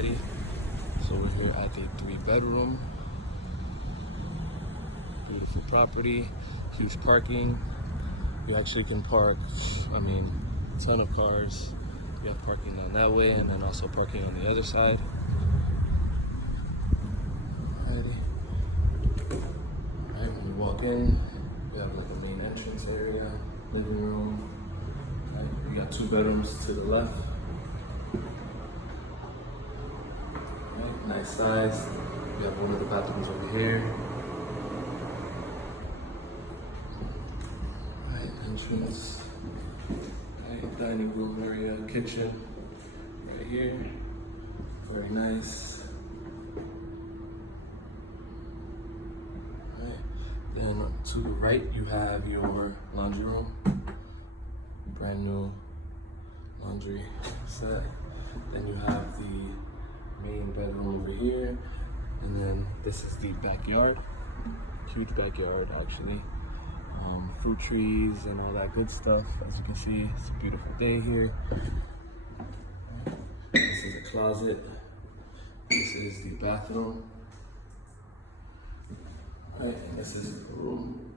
Alrighty, so we're here at the 3-bedroom. Beautiful property, huge parking. You actually can park, a ton of cars. You have parking down that way and then also parking on the other side. Alrighty. Alright, when you walk in, you have like the main entrance area, living room. Right, you got 2 bedrooms to the left. Right, nice size. You have one of the bathrooms over here. Right, entrance. Right, dining room area, kitchen. Right here. Very nice. Right. Then to the right, you have your laundry room. Brand new laundry set. Then you have the main bedroom over here, and then this is the backyard. Huge backyard, actually. Fruit trees and all that good stuff. As you can see, it's a beautiful day here. This is a closet. This is the bathroom. Right, and this is the room.